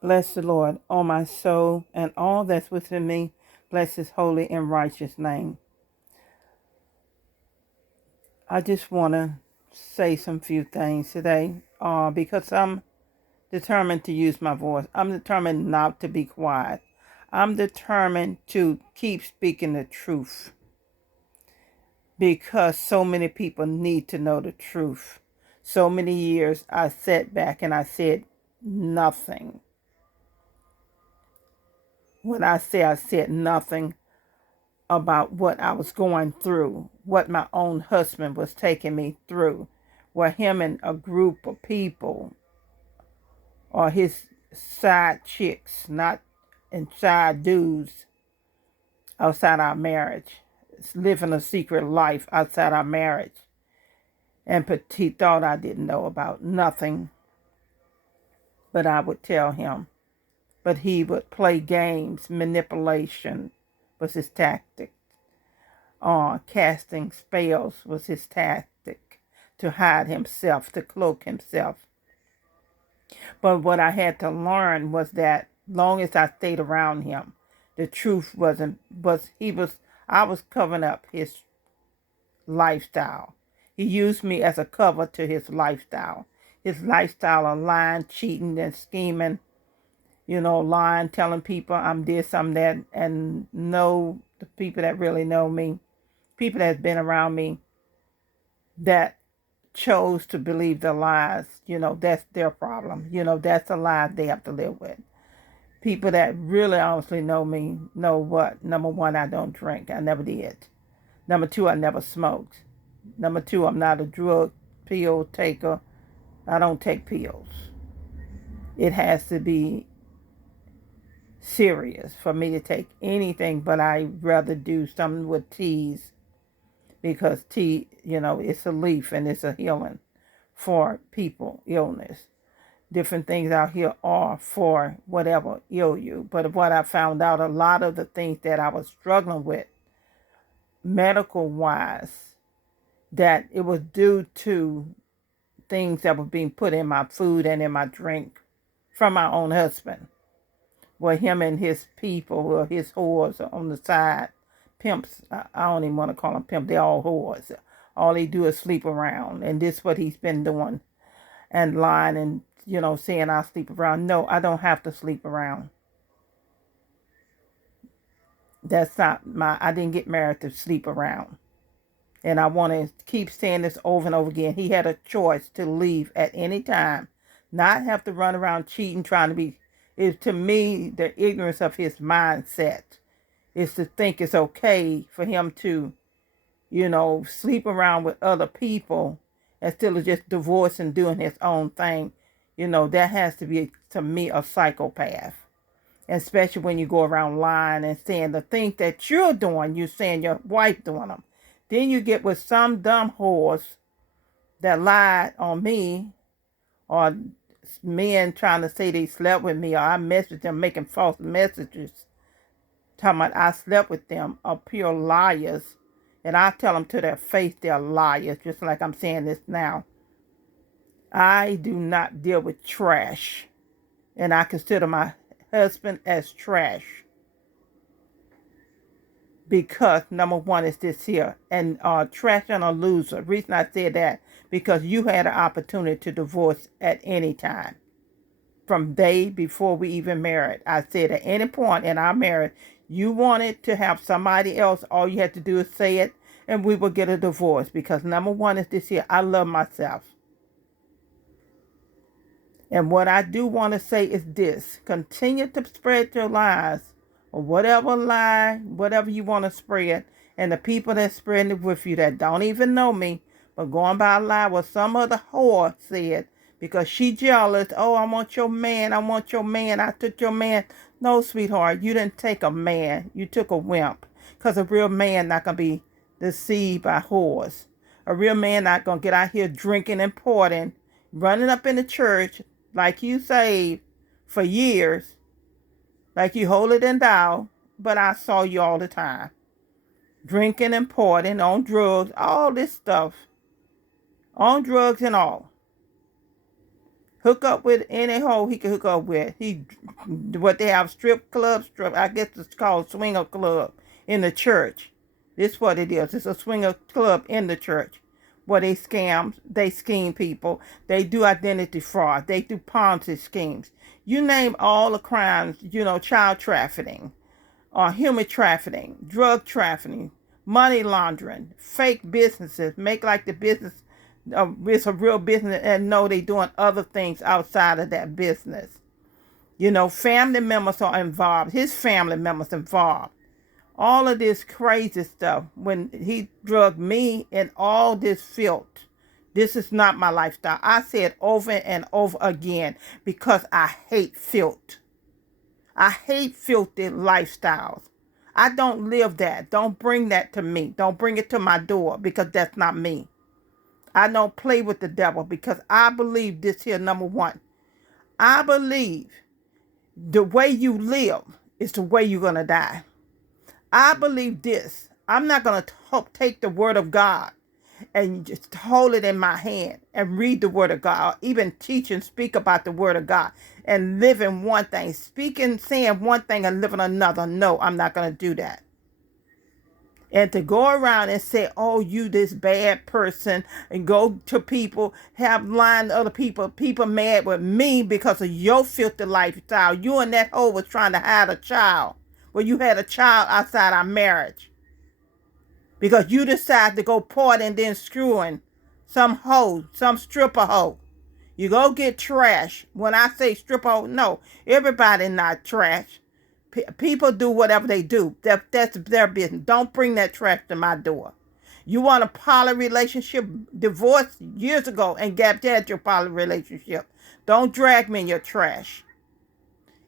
Bless the Lord, O my soul, and all that's within me. Bless his holy and righteous name. I just want to say some few things today because I'm determined to use my voice. I'm determined not to be quiet. I'm determined to keep speaking the truth because so many people need to know the truth. So many years I sat back and I said nothing. When I say I said nothing about what I was going through, what my own husband was taking me through, where him and a group of people or his side chicks, not inside dudes outside our marriage, living a secret life outside our marriage. And he thought I didn't know about nothing, but I would tell him. But he would play games. Manipulation was his tactic. Casting spells was his tactic to hide himself, to cloak himself. But what I had to learn was that long as I stayed around him, the truth I was covering up his lifestyle. He used me as a cover to his lifestyle. His lifestyle of lying, cheating, and scheming, lying, telling people I'm this, I'm that, and know the people that really know me, people that's been around me that chose to believe the lies, that's their problem. That's the lies they have to live with. People that really honestly know me know what? Number one, I don't drink. I never did. Number two, I never smoked. Number two, I'm not a drug pill taker. I don't take pills. It has to be serious for me to take anything, but I rather do something with teas because tea, it's a leaf and it's a healing for people, illness. Different things out here are for whatever ill you. But what I found out, a lot of the things that I was struggling with, medical wise, that it was due to things that were being put in my food and in my drink from my own husband. Well, him and his people, or his whores on the side, pimps, I don't even want to call them pimps, they're all whores. All they do is sleep around, and this is what he's been doing, and lying and, saying I sleep around. No, I don't have to sleep around. That's not I didn't get married to sleep around. And I want to keep saying this over and over again. He had a choice to leave at any time, not have to run around cheating, trying to be. To me, the ignorance of his mindset is to think it's okay for him to, sleep around with other people instead of just divorcing, doing his own thing. That has to be, to me, a psychopath. Especially when you go around lying and saying the things that you're doing, you're saying your wife doing them. Then you get with some dumb whores that lied on me, or men trying to say they slept with me, or I messaged them making false messages, talking about I slept with them, are pure liars. And I tell them to their face they're liars, just like I'm saying this now. I do not deal with trash, and I consider my husband as trash. Because number one is this here, and trash and a loser. Reason I said that, because you had an opportunity to divorce at any time. From day before we even married, I said at any point in our marriage, you wanted to have somebody else, all you had to do is say it, and we will get a divorce. Because number one is this here, I love myself. And what I do want to say is this: continue to spread your lies, or whatever lie, whatever you want to spread, and the people that spread it with you that don't even know me, but going by a lie what some other whore said, because she jealous. Oh, I want your man. I want your man. I took your man. No, sweetheart, you didn't take a man. You took a wimp. Because a real man not going to be deceived by whores. A real man not going to get out here drinking and partying, running up in the church like you saved for years, like you hold it and thou, but I saw you all the time. Drinking and partying, on drugs, all this stuff. On drugs and all. Hook up with any hoe he can hook up with. What they have, strip club, I guess it's called swinger club in the church. This is what it is. It's a swinger club in the church where they scheme people. They do identity fraud. They do Ponzi schemes. You name all the crimes, child trafficking, human trafficking, drug trafficking, money laundering, fake businesses, make like the business it's a real business and know they doing other things outside of that business. Family members are involved. His family members involved. All of this crazy stuff when he drugged me and all this filth. This is not my lifestyle. I say it over and over again because I hate filth. I hate filthy lifestyles. I don't live that. Don't bring that to me. Don't bring it to my door because that's not me. I don't play with the devil because I believe this here, number one. I believe the way you live is the way you're going to die. I believe this. I'm not going to take the word of God and just hold it in my hand and read the word of God, or even teach and speak about the word of God and live in one thing, saying one thing and living another. No, I'm not going to do that. And to go around and say, oh, you this bad person, and go to people, have lying to other people mad with me because of your filthy lifestyle. You and that hoe was trying to hide a child. Well, you had a child outside our marriage. Because you decided to go party and then screwing some hoe, some stripper hoe. You go get trash. When I say stripper hoe, no, everybody not trash. People do whatever they do. That's their business. Don't bring that trash to my door. You want a poly relationship, divorced years ago and had your poly relationship. Don't drag me in your trash.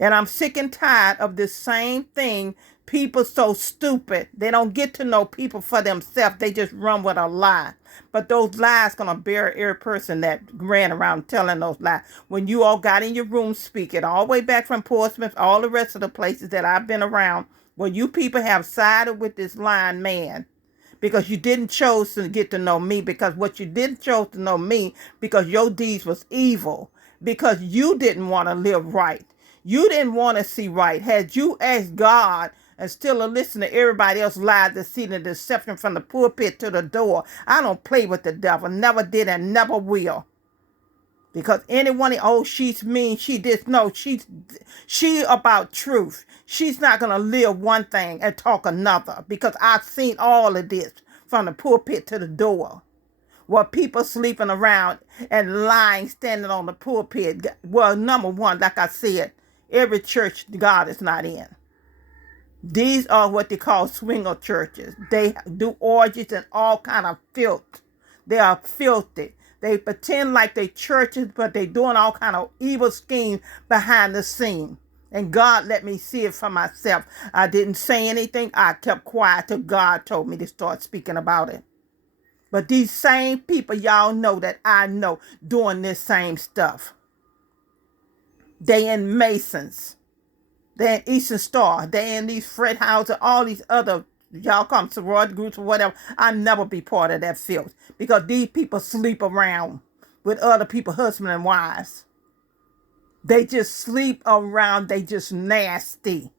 And I'm sick and tired of this same thing. People so stupid. They don't get to know people for themselves. They just run with a lie. But those lies going to bury every person that ran around telling those lies. When you all got in your room speaking, all the way back from Portsmouth, all the rest of the places that I've been around, where you people have sided with this lying man. Because you didn't choose to get to know me. Because what you didn't choose to know me, because your deeds was evil. Because you didn't want to live right. You didn't want to see right. Had you asked God and still listen to everybody else lie, deceit, and deception from the pulpit to the door. I don't play with the devil. Never did and never will. Because anyone, oh, she's mean, she this. No, she about truth. She's not going to live one thing and talk another. Because I've seen all of this from the pulpit to the door. Where people sleeping around and lying, standing on the pulpit. Well, number one, like I said, every church God is not in. These are what they call swinger churches. They do orgies and all kind of filth. They are filthy. They pretend like they churches, but they doing all kind of evil schemes behind the scene. And God let me see it for myself. I didn't say anything. I kept quiet till God told me to start speaking about it. But these same people, y'all know that I know, doing this same stuff. They in Masons. They in Eastern Star. They in these Fred houses, all these other, y'all call them sorority groups or whatever. I'll never be part of that filth. Because these people sleep around with other people's husbands and wives. They just sleep around. They just nasty.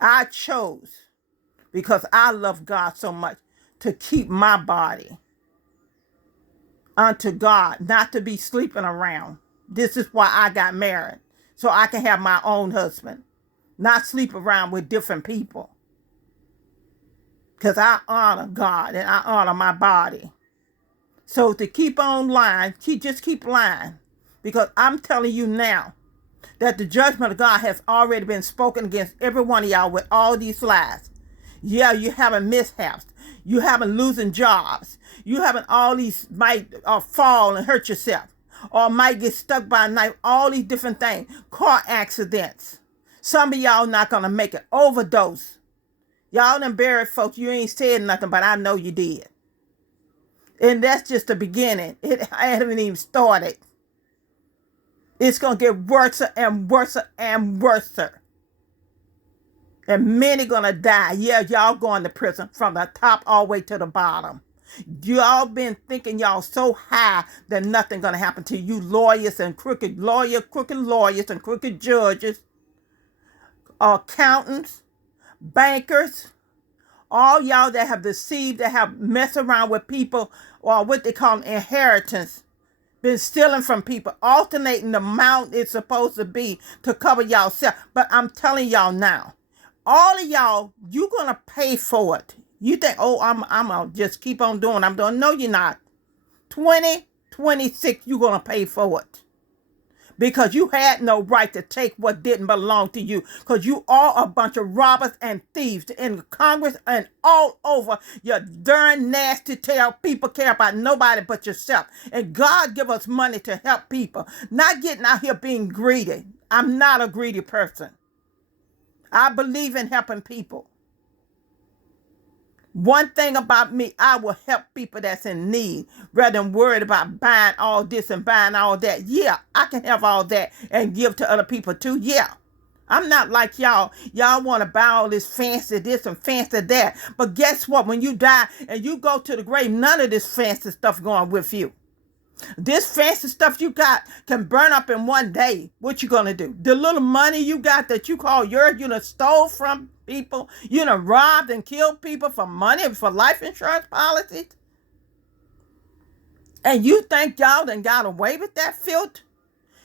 I chose, because I love God so much, to keep my body unto God, not to be sleeping around. This is why I got married. So I can have my own husband. Not sleep around with different people. Because I honor God and I honor my body. So to keep on lying, just keep lying. Because I'm telling you now that the judgment of God has already been spoken against every one of y'all with all these lies. Yeah, you having mishaps. You having losing jobs. You having all these might fall and hurt yourself. Or might get stuck by a knife. All these different things. Car accidents. Some of y'all not going to make it. Overdose. Y'all done buried folks. You ain't said nothing, but I know you did. And that's just the beginning. It hasn't even started. It's going to get worse and worse and worse. And many going to die. Yeah, y'all going to prison from the top all the way to the bottom. Y'all been thinking y'all so high that nothing gonna happen to you. Lawyers and crooked lawyers and crooked judges, accountants, bankers, all y'all that have deceived, that have messed around with people, or what they call inheritance, been stealing from people, alternating the amount it's supposed to be to cover y'all self. But I'm telling y'all now, all of y'all, you're gonna pay for it. You think, oh, I'm gonna just keep on doing. I'm doing. No, you're not. 2026, you're gonna pay for it. Because you had no right to take what didn't belong to you. Because you are a bunch of robbers and thieves in Congress and all over. You're darn nasty tail. People care about nobody but yourself. And God give us money to help people. Not getting out here being greedy. I'm not a greedy person. I believe in helping people. One thing about me, I will help people that's in need rather than worried about buying all this and buying all that. Yeah, I can have all that and give to other people too. Yeah. I'm not like y'all. Y'all want to buy all this fancy this and fancy that. But guess what? When you die and you go to the grave, none of this fancy stuff going with you. This fancy stuff you got can burn up in one day. What you gonna do? The little money you got that you call yours, you done stole from people, you done robbed and killed people for money, for life insurance policies, and you think y'all done got away with that filth?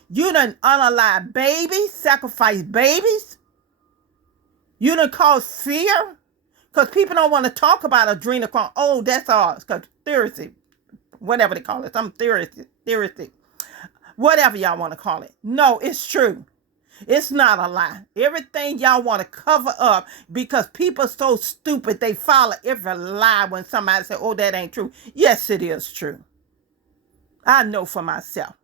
You done unalive babies, sacrifice babies. You done cause fear, because people don't want to talk about adrenochrome. Oh, that's all conspiracy. Whatever they call it, some theory, whatever y'all want to call it. No, it's true. It's not a lie. Everything y'all want to cover up because people are so stupid, they follow every lie when somebody says, oh, that ain't true. Yes, it is true. I know for myself.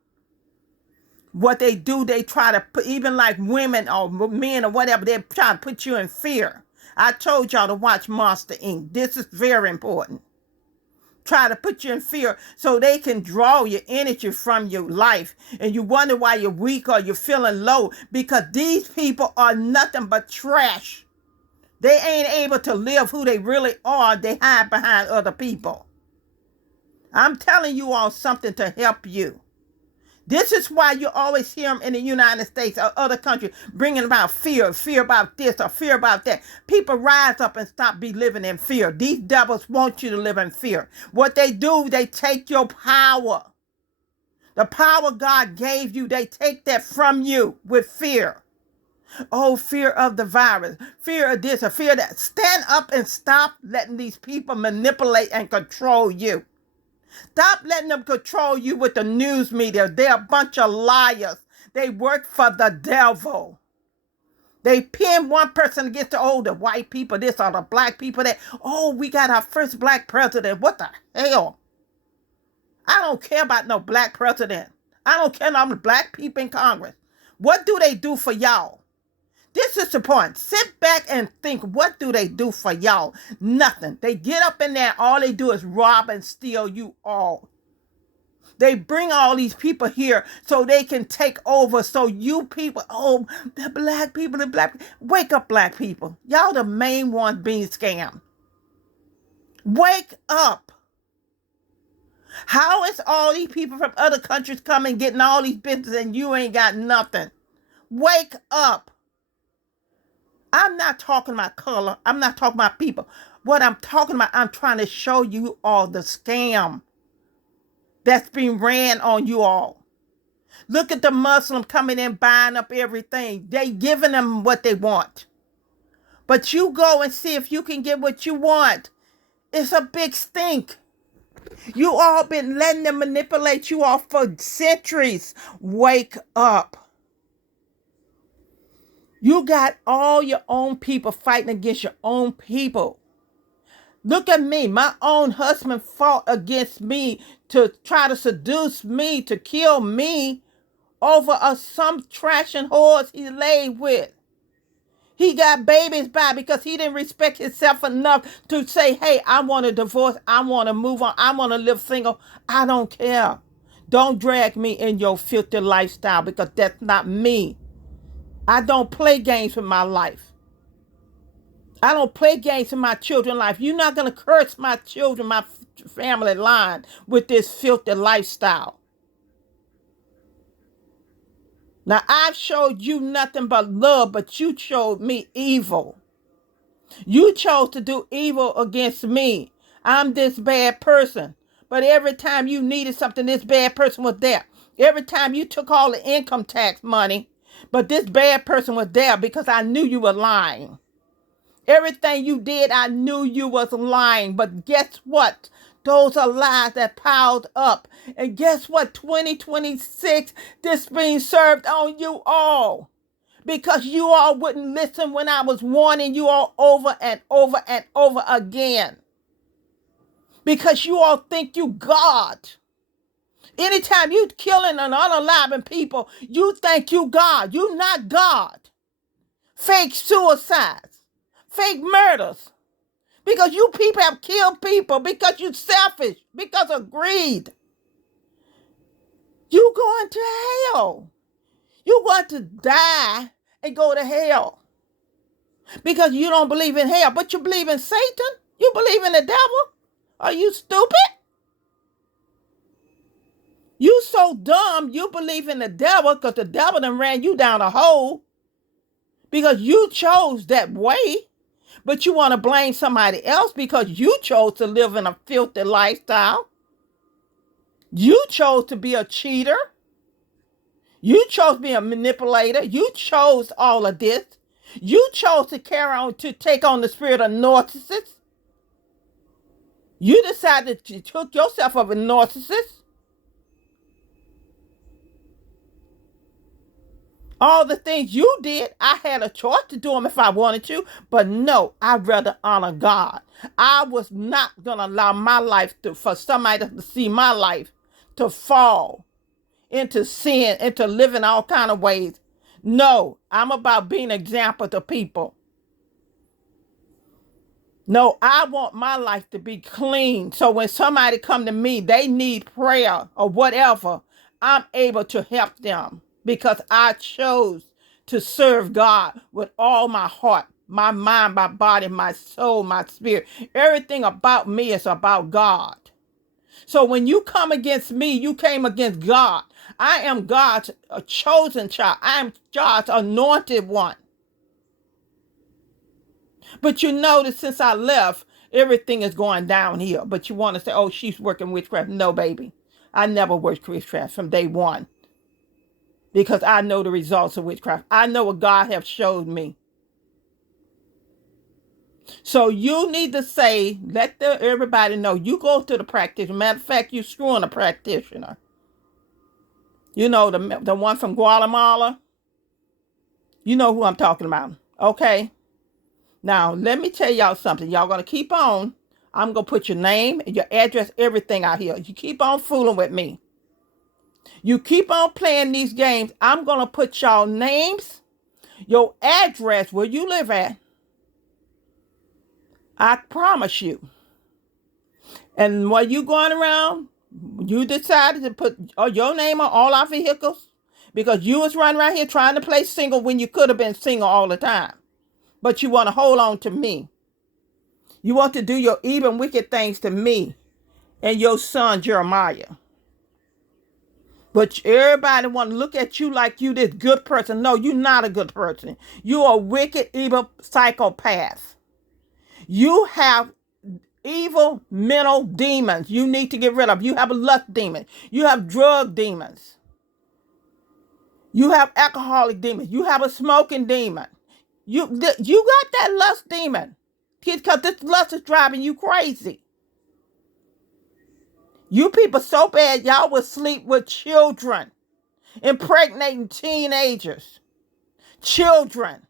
What they do, they try to put, even like women or men or whatever, they try to put you in fear. I told y'all to watch Monster Inc. This is very important. Try to put you in fear so they can draw your energy from your life. And you wonder why you're weak or you're feeling low, because these people are nothing but trash. They ain't able to live who they really are. They hide behind other people. I'm telling you all something to help you. This is why you always hear them in the United States or other countries bringing about fear about this or fear about that. People rise up and stop be living in fear. These devils want you to live in fear. What they do, they take your power. The power God gave you, they take that from you with fear. Oh, fear of the virus, fear of this or fear of that. Stand up and stop letting these people manipulate and control you. Stop letting them control you with the news media. They're a bunch of liars. They work for the devil. They pin one person against the white people, this or the black people that. Oh, we got our first black president. What the hell? I don't care about no black president. I don't care about black people in Congress. What do they do for y'all? This is the point. Sit back and think, what do they do for y'all? Nothing. They get up in there, all they do is rob and steal you all. They bring all these people here so they can take over. So you people, oh, the black people, wake up, black people. Y'all the main ones being scammed. Wake up. How is all these people from other countries coming getting all these business and you ain't got nothing? Wake up. I'm not talking about color. I'm not talking about people. What I'm talking about, I'm trying to show you all the scam that's being ran on you all. Look at the Muslim coming in, buying up everything. They giving them what they want. But you go and see if you can get what you want. It's a big stink. You all been letting them manipulate you all for centuries. Wake up. You got all your own people fighting against your own people. Look at me. My own husband fought against me to try to seduce me, to kill me over some trash and whores he laid with. He got babies by because he didn't respect himself enough to say, hey, I want a divorce. I want to move on. I want to live single. I don't care. Don't drag me in your filthy lifestyle because that's not me. I don't play games with my life. I don't play games with my children's life. You're not going to curse my children, my family line with this filthy lifestyle. Now, I've showed you nothing but love, but you showed me evil. You chose to do evil against me. I'm this bad person. But every time you needed something, this bad person was there. Every time you took all the income tax money, but this bad person was there because I knew you were lying. Everything you did, I knew you was lying. But guess what? Those are lies that piled up. And guess what? 2026, this being served on you all. Because you all wouldn't listen when I was warning you all over and over and over again. Because you all think you God. Anytime you killing and unaliving people, you think you God. You not God. Fake suicides. Fake murders. Because you people have killed people. Because you selfish. Because of greed. You going to hell. You going to die and go to hell. Because you don't believe in hell. But you believe in Satan. You believe in the devil. Are you stupid? You so dumb you believe in the devil because the devil done ran you down a hole. Because you chose that way. But you want to blame somebody else because you chose to live in a filthy lifestyle. You chose to be a cheater. You chose to be a manipulator. You chose all of this. You chose to carry on to take on the spirit of narcissist. You decided to hook yourself up with narcissist. All the things you did, I had a choice to do them if I wanted to, but no, I'd rather honor God. I was not going to allow my life for somebody to see my life to fall into sin, into living all kind of ways. No, I'm about being an example to people. No, I want my life to be clean. So when somebody come to me, they need prayer or whatever, I'm able to help them. Because I chose to serve God with all my heart, my mind, my body, my soul, my spirit. Everything about me is about God. So when you come against me, you came against God. I am God's chosen child. I am God's anointed one. But you notice since I left, everything is going downhill. But you want to say, oh, she's working witchcraft. No, baby. I never worked witchcraft from day one. Because I know the results of witchcraft. I know what God has showed me. So you need to say, let everybody know. You go to the practitioner. Matter of fact, you screwing a practitioner. You know, the one from Guatemala. You know who I'm talking about. Okay? Now, let me tell y'all something. Y'all going to keep on. I'm going to put your name, your address, everything out here. You keep on fooling with me. You keep on playing these games. I'm going to put y'all names, your address, where you live at. I promise you. And while you going around, you decided to put your name on all our vehicles because you was running around here trying to play single when you could have been single all the time. But you want to hold on to me. You want to do your even wicked things to me and your son Jeremiah. But everybody want to look at you like you this good person. No, you're not a good person. You're a wicked, evil psychopath. You have evil mental demons you need to get rid of. You have a lust demon. You have drug demons. You have alcoholic demons. You have a smoking demon. You got that lust demon. Because this lust is driving you crazy. You people so bad, y'all would sleep with children, impregnating teenagers, children.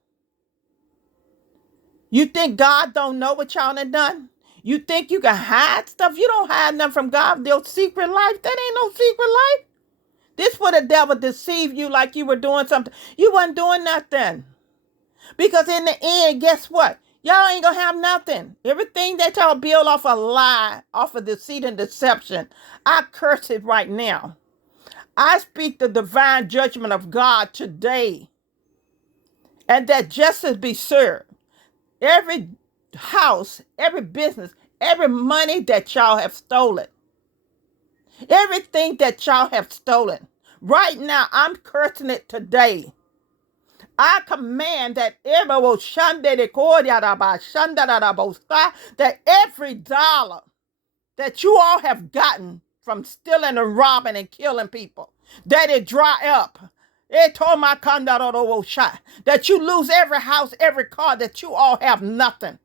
You think God don't know what y'all have done? You think you can hide stuff? You don't hide nothing from God. Your secret life, that ain't no secret life. This where the devil deceived you like you were doing something. You wasn't doing nothing. Because in the end, guess what? Y'all ain't gonna have nothing. Everything that y'all build off a lie, off of deceit and deception, I curse it right now. I speak the divine judgment of God today. And that justice be served. Every house, every business, every money that y'all have stolen, everything that y'all have stolen. Right now, I'm cursing it today. I command that every dollar that you all have gotten from stealing and robbing and killing people, that it dry up. That you lose every house, every car, that you all have nothing.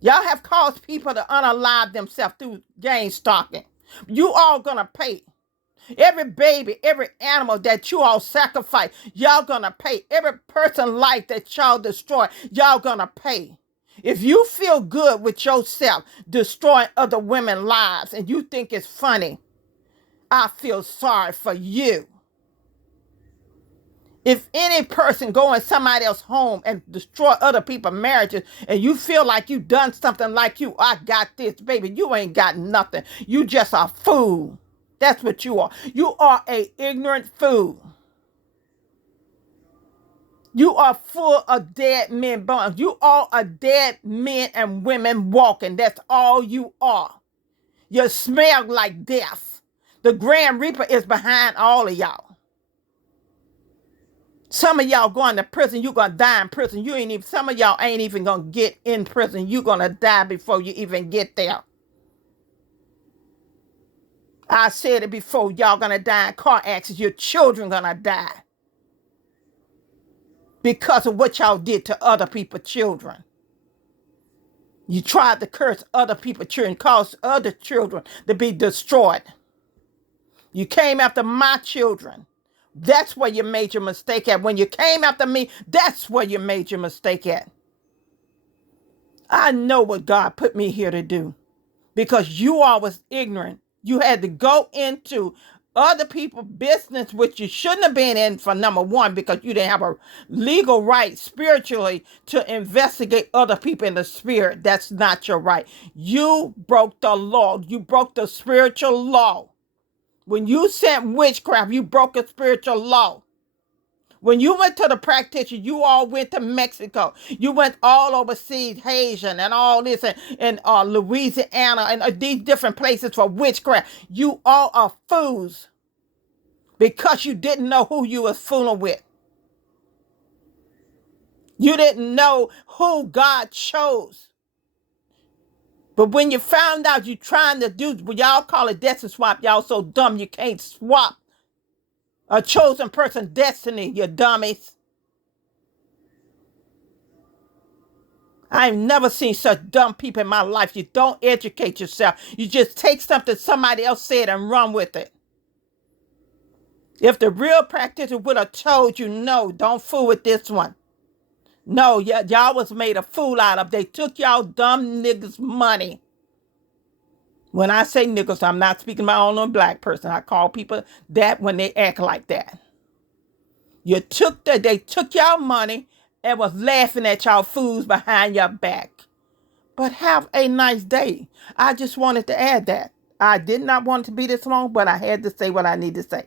Y'all have caused people to unalive themselves through gang stalking. You all gonna pay. Every baby, every animal that you all sacrifice, y'all gonna pay. Every person's life that y'all destroy, y'all gonna pay. If you feel good with yourself destroying other women's lives and you think it's funny, I feel sorry for you. If any person go in somebody else's home and destroy other people's marriages and you feel like you done something like I got this, baby, you ain't got nothing. You just a fool. That's what you are. You are a ignorant fool. You are full of dead men bones. You all are dead men and women walking. That's all you are. You smell like death. The Grand Reaper is behind all of y'all. Some of y'all going to prison. You're going to die in prison. Some of y'all ain't even going to get in prison. You're going to die before you even get there. I said it before. Y'all going to die in car accidents. Your children going to die because of what y'all did to other people's children. You tried to curse other people's children, cause other children to be destroyed. You came after my children. That's where you made your mistake at. When you came after me, that's where you made your mistake at. I know what God put me here to do because you all was ignorant. You had to go into other people's business, which you shouldn't have been in, for number one, because you didn't have a legal right spiritually to investigate other people in the spirit. That's not your right. You broke the law. You broke the spiritual law. When you sent witchcraft, you broke a spiritual law. When you went to the practitioner, you all went to Mexico. You went all overseas, Haitian and all this, and Louisiana and these different places for witchcraft. You all are fools because you didn't know who you was fooling with. You didn't know who God chose. But when you found out you trying to do, well, y'all call it destiny swap. Y'all so dumb you can't swap a chosen person's destiny, you dummies. I've never seen such dumb people in my life. You don't educate yourself. You just take something somebody else said and run with it. If the real practitioner would have told you, no, don't fool with this one. No, y'all was made a fool out of. They took y'all dumb niggas' money. When I say niggas, I'm not speaking about only a black person. I call people that when they act like that. They took y'all money and was laughing at y'all fools behind your back. But have a nice day. I just wanted to add that. I did not want it to be this long, but I had to say what I need to say.